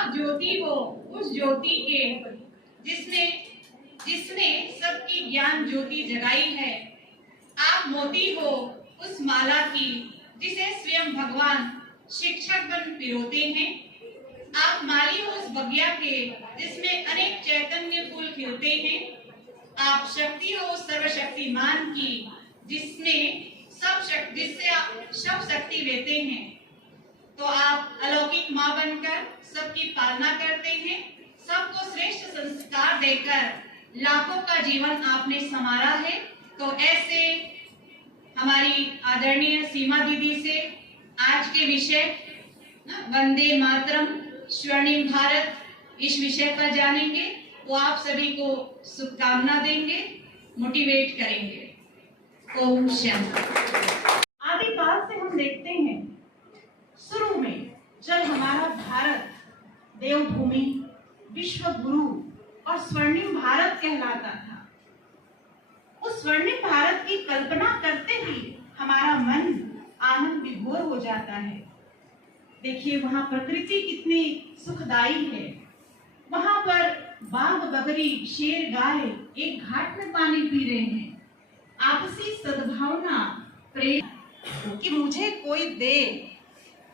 आप ज्योति हो उस ज्योति के जिसने जिसने सबकी ज्ञान ज्योति जगाई है। आप मोती हो उस माला की जिसे स्वयं भगवान शिक्षक बन पिरोते हैं। आप माली हो उस बगिया के जिसमें अनेक चैतन्य फूल खिलते हैं। आप शक्ति हो सर्वशक्तिमान की जिसमें जिससे आप सब शक्ति लेते हैं। तो आप अलौकिक माँ बनकर सबकी पालना करते हैं। सबको श्रेष्ठ संस्कार देकर लाखों का जीवन आपने संवारा है। तो ऐसे हमारी आदरणीय सीमा दीदी से आज के विषय वंदे मातरम स्वर्णिम भारत इस विषय पर जानेंगे। वो आप सभी को शुभकामना देंगे, मोटिवेट करेंगे। ओम शांति। आदिकाल से हम देखते हैं शुरू में जब हमारा भारत देवभूमि, विश्व गुरु और स्वर्णिम भारत कहलाता था, उस स्वर्णिम भारत की कल्पना करते ही हमारा मन आनंद विभोर हो जाता है। देखिए वहां प्रकृति कितनी सुखदाई है। वहां पर बाघ बकरी शेर गाय एक घाट में पानी पी रहे हैं। आपसी सद्भावना प्रेम कि मुझे कोई दे,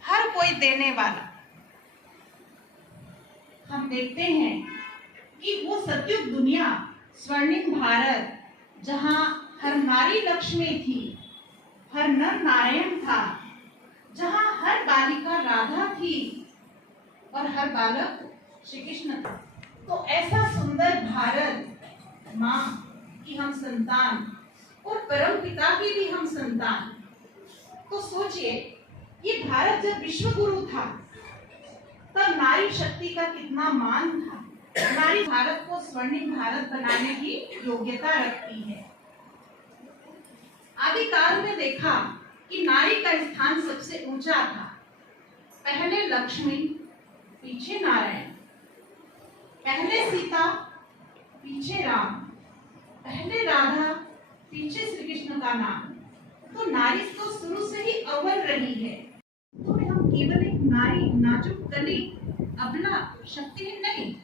हर कोई देने वाला। हम देखते हैं कि वो सतयुग दुनिया स्वर्णिम भारत जहां हर नारी लक्ष्मी थी, हर नर नारायण था, जहां हर बालिका राधा थी और हर बालक श्री कृष्ण था। तो ऐसा सुंदर भारत माँ की हम संतान और परम पिता की भी हम संतान। तो सोचिए ये भारत जब विश्व गुरु था तब नारी शक्ति का कितना मान था। नारी भारत को स्वर्णिम भारत बनाने की योग्यता रखती है। आदिकाल में देखा कि नारी का स्थान सबसे ऊंचा था। पहले लक्ष्मी, पीछे नारायण, पहले सीता, पीछे राम, पहले राधा, पीछे श्री कृष्ण का नाम। तो नारी तो शुरू से ही अव्वल रही है। तो हम केवल एक नारी, नाजुक कली, अबला, शक्तिहीन नहीं,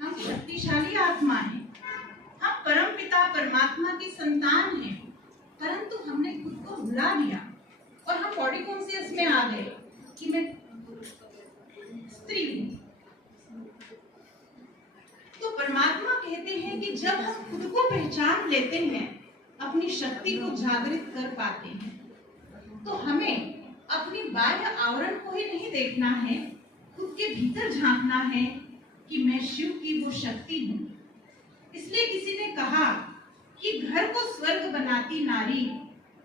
हम शक्तिशाली आत्मा हैं। हम परम पिता परमात्मा की संतान हैं। परंतु हमने खुद को भुला दिया और हम बॉडी कॉन्शियस में आ गए कि मैं स्त्री हूँ। तो परमात्मा कहते हैं कि जब हम खुद को पहचान लेते हैं, अपनी शक्ति को जागृत कर पाते हैं, तो हमें अपनी बाह्य आवरण को ही नहीं देखना है, खुद के भीतर झांकना है कि मैं शिव की वो शक्ति हूँ। इसलिए किसी ने कहा कि घर को स्वर्ग बनाती नारी,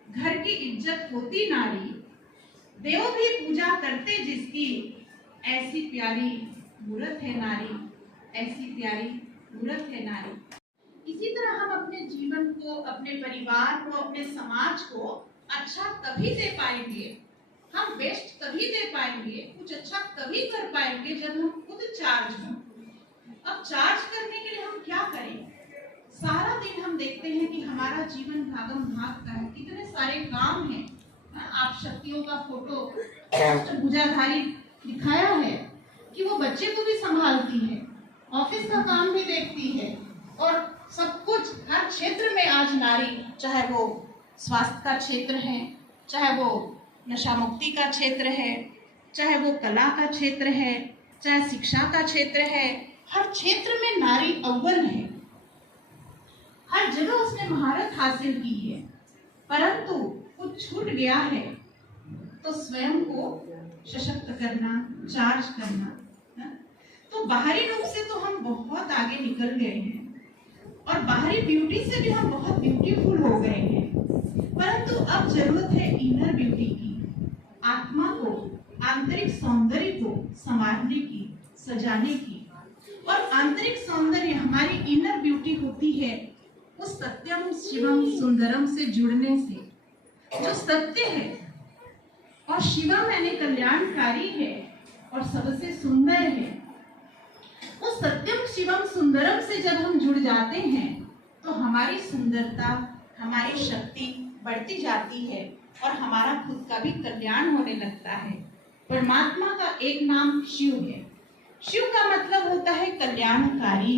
घर की इज्जत होती नारी, देव भी पूजा करते जिसकी, ऐसी प्यारी मूरत है नारी, ऐसी प्यारी मूरत है नारी। इसी तरह हम अपने जीवन को, अपने परिवार को, अपने समाज को अच्छा तभी दे पाएंगे, हम बेस्ट तभी दे पाएंगे, कुछ अच्छा तभी कर पाएंगे जब हम खुद चार्ज हों। अब चार्ज करने के लिए हम क्या करें? सारा दिन हम देखते हैं कि हमारा जीवन भागम भाग का है, कितने सारे काम हैं। आप शक्तियों का फोटो भुजाधारी दिखाया है कि वो बच्चे को भी संभालती है, ऑफिस का काम भी देखती है और सब कुछ हर क्षेत्र में आज नारी, चाहे वो स्वास्थ्य का क्षेत्र है, चाहे वो नशा मुक्ति का क्षेत्र है, चाहे वो कला का क्षेत्र है, चाहे शिक्षा का क्षेत्र है, हर क्षेत्र में नारी अव्वल है। हर जगह उसने महारत हासिल की है। परंतु कुछ छूट गया है, तो स्वयं को सशक्त करना, चार्ज करना। तो बाहरी रूप से तो हम बहुत आगे निकल गए हैं और बाहरी ब्यूटी से भी हम बहुत ब्यूटीफुल हो गए हैं। परंतु अब जरूरत है इनर ब्यूटी की, आत्मा को, आंतरिक सौंदर्य को संवारने की, सजाने की। और आंतरिक सौंदर्य हमारी इनर ब्यूटी होती है उस सत्यम शिवम सुंदरम से जुड़ने से। जो सत्य है और शिवम यानी कल्याणकारी है और सबसे सुंदर है, उस सत्यम शिवम सुंदरम से जब हम जुड़ जाते हैं तो हमारी सुंदरता, हमारी शक्ति बढ़ती जाती है और हमारा खुद का भी कल्याण होने लगता है। परमात्मा का एक नाम शिव है। शिव का मतलब होता है कल्याणकारी,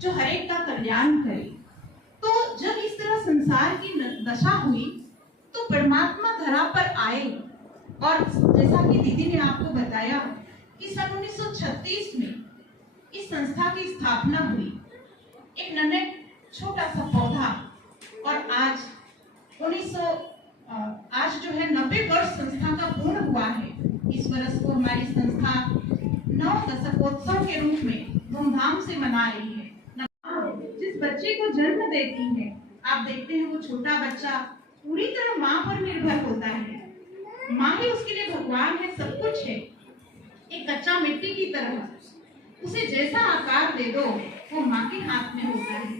जो हर एक का कल्याण करे। तो जब इस तरह संसार की दशा हुई तो परमात्मा धरा पर आए, और जैसा कि दीदी ने आपको बताया कि सन 1936 में इस संस्था की स्थापना हुई, एक नन्हे छोटा सा पौधा, और आज जो है 90 वर्ष संस्था का पूर्ण हुआ है। इस वर्ष को हमारी संस्था 9 दशकोत्सव के रूप में धूमधाम से मना रही है। जिस बच्चे को जन्म देती है, आप देखते हैं वो छोटा बच्चा पूरी तरह माँ पर निर्भर होता है। माँ ही उसके लिए भगवान है, सब कुछ है। एक कच्चा मिट्टी की तरह, उसे जैसा आकार दे दो वो माँ के हाथ में होता है।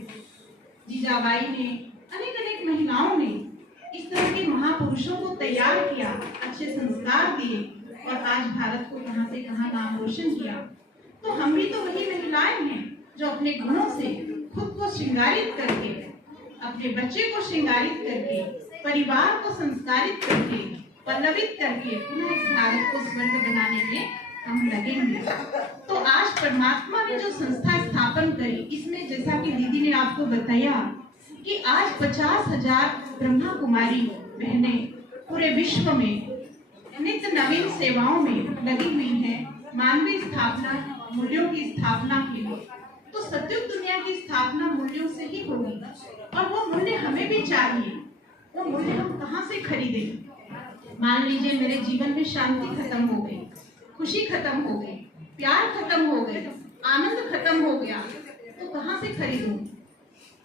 जीजाबाई ने, अनेक महिलाओं ने इस तरह के महापुरुषों को तैयार किया, अच्छे संस्कार दिए, और आज भारत को कहां से कहां नाम रोशन किया। तो हम भी तो वही महिलाएं हैं जो अपने गुणों से खुद को श्रृंगारित करके, अपने बच्चे को श्रृंगारित करके, परिवार को संस्कारित करके, पल्लवित करके पुनः इस भारत को स्वर्ग बनाने में हम लगेंगे। तो आज परमात्मा ने जो संस्था स्थापन करी, इसमें जैसा कि दीदी ने आपको बताया कि आज 50,000 ब्रह्मा कुमारी बहनें पूरे विश्व में नित्य नवीन सेवाओं में लगी हुई हैं, मानवीय स्थापना, मूल्यों की स्थापना के लिए। तो सतयुग दुनिया की स्थापना मूल्यों से ही होगी, और वो मूल्य हमें भी चाहिए। वो मूल्य हम कहाँ से खरीदें? मान लीजिए मेरे जीवन में शांति खत्म हो गई, खुशी खत्म हो गई, प्यार खत्म हो गए, आनंद खत्म हो गया, तो कहाँ से खरीदूं?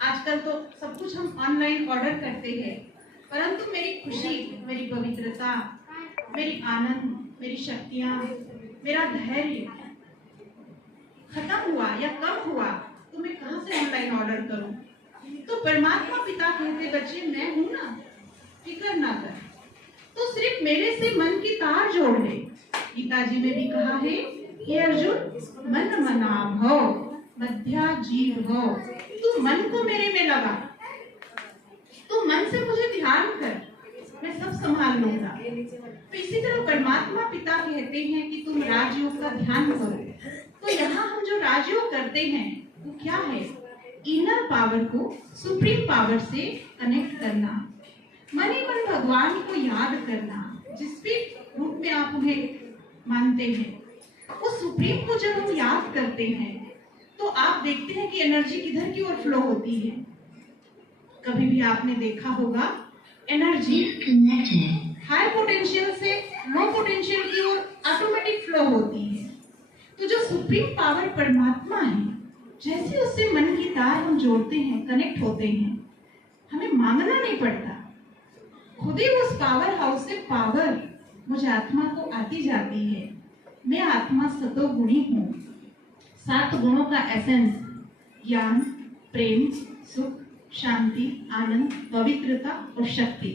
आजकल तो सब कुछ हम ऑनलाइन ऑर्डर करते हैं, परंतु मेरी खुशी, मेरी पवित्रता, मेरी आनंद, मेरी शक्तियां, मेरा धैर्य खत्म हुआ या कम हुआ तो मैं कहां से ऑनलाइन ऑर्डर करूं? तो परमात्मा पिता कहते, बच्चे मैं हूं ना, फिक्र ना कर, तो सिर्फ मेरे से मन की तार जोड़ ले। गीता जी में भी कहा है, हे अर्जुन मन मना भव मध्या जीव भव, तू मन को मेरे में लगा, तू मन से मुझे ध्यान कर, मैं सब संभाल लूंगा। तो इसी तरह परमात्मा पिता कहते हैं कि तुम राजयोग का ध्यान करो। तो यहाँ हम जो राजयोग करते हैं वो क्या है? इनर पावर को सुप्रीम पावर से कनेक्ट करना, मन ही मन भगवान को याद करना, जिस भी रूप में आप उन्हें मानते हैं। उस सुप्रीम को जब हम याद करते हैं तो आप देखते हैं कि एनर्जी किधर की ओर फ्लो होती है। कभी भी आपने देखा होगा एनर्जी हाई पोटेंशियल से लो पोटेंशियल की ओर ऑटोमेटिक फ्लो होती है। तो जो सुप्रीम पावर परमात्मा है, जैसे उससे मन की तार हम जोड़ते हैं, कनेक्ट होते हैं, हमें मांगना नहीं पड़ता, खुद ही उस पावर हाउस से पावर मुझे आत्मा को आती जाती है। मैं आत्मा सतोगुणी हूँ। 7 गुणों का एसेंस ज्ञान, प्रेम, सुख, शांति, आनंद, पवित्रता और शक्ति।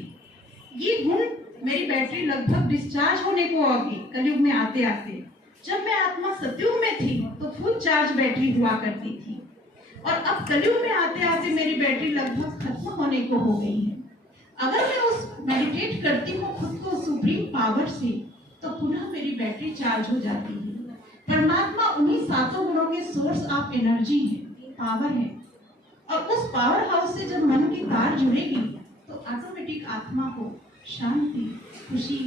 ये गुण मेरी बैटरी लगभग डिस्चार्ज होने को आ गई कलयुग में आते आते। जब मैं आत्मा सतयुग में थी तो फुल चार्ज बैटरी हुआ करती थी, और अब कलयुग में आते आते मेरी बैटरी लगभग खत्म होने को हो गई है। अगर मैं उस मेडिटेट करती हूँ खुद को सुप्रीम पावर से, तो पुनः मेरी बैटरी चार्ज हो जाती है। परमात्मा उन्हीं 7 गुणों के सोर्स ऑफ एनर्जी है, पावर है, और उस पावर हाउस से जब मन की तार जुड़ेगी तो ऑटोमेटिक आत्मा को शांति, खुशी,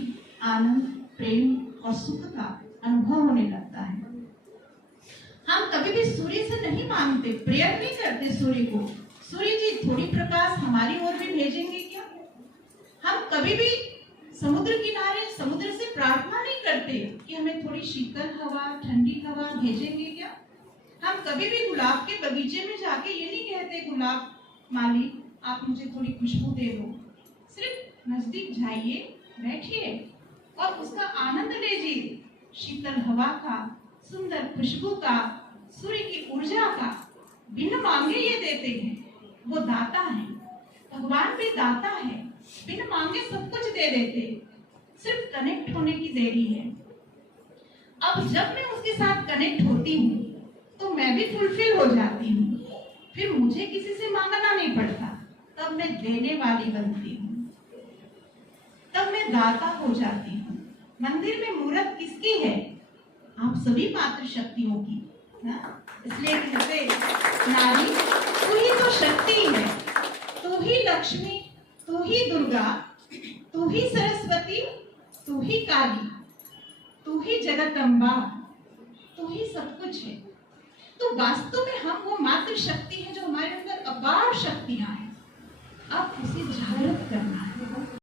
आनंद, प्रेम और सुख का अनुभव होने लगता है। हम कभी भी सूर्य से नहीं मांगते, प्रेयर नहीं करते सूर्य को, सूर्य जी थोड़ी प्रकाश हमारी ओर भी भेजेंगे क्या? हम कभी भी समुद्र किनारे समुद्र से प्रार्थना नहीं करते कि हमें थोड़ी शीतल हवा, ठंडी हवा भेजेंगे क्या? हम कभी भी गुलाब के बगीचे में जाके ये नहीं कहते, गुलाब माली आप मुझे थोड़ी खुशबू दे दो। सिर्फ नजदीक जाइए, बैठिए और उसका आनंद लीजिए, शीतल हवा का, सुंदर खुशबू का, सूर्य की ऊर्जा का। बिन मांगे ये देते हैं, वो दाता है, भगवान भी दाता है, बिन मांगे सब कुछ दे देते, सिर्फ कनेक्ट होने की देरी है। अब जब मैं उसके साथ कनेक्ट होती हूँ तो मैं भी फुलफिल हो जाती हूँ, फिर मुझे किसी से मांगना नहीं पड़ता, तब मैं देने वाली बनती हूँ, तब मैं दाता हो जाती हूँ। मंदिर में मूर्त किसकी है? आप सभी मातृ शक्तियों की, इसलिए कहते नारी तू ही तो शक्ति है, तू ही लक्ष्मी, तू ही दुर्गा, तू ही सरस्वती, तू ही काली, तू ही जगदम्बा, तू ही सब कुछ है। तो वास्तव में हम वो मातृ शक्ति है जो हमारे अंदर अपार शक्तियां हैं। अब उसे जागृत करना है।